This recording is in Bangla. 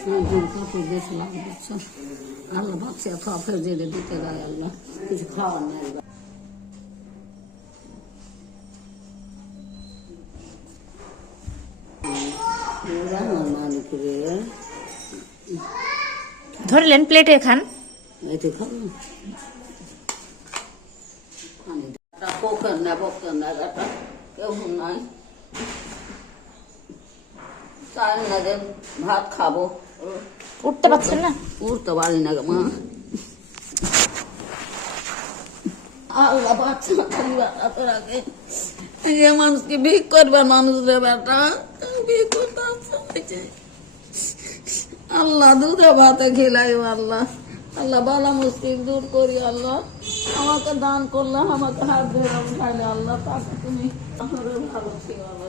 কাপড় বেশি লাগে বুঝছো। আল্লাহ বাচ্চা খাওয়া যেটা দিতে যায় আল্লাহ, কিছু খাওয়ার নেই। ধরলেন প্লেটে খান। এতে খাবো পোকের না বকের না একটা কেউ নাই, তাই না যে ভাত খাবো। উঠতে পারছেন না? উঠতে পারি না মা। আল্লাহ বাচ্চা আগে যে মানুষকে ভিক করবার মানুষ রে বেটা, ভিক করতে আসছে। আল্লাহ দুধে ভাতে খেলাই আল্লাহ, আল্লাহ বালা মুশকিল দূর করি আল্লাহ। আমাকে দান করলে, আমাকে হাত ধরে উঠাইলে আল্লাহ, তাকে তুমি ভালো ছিল আল্লাহ।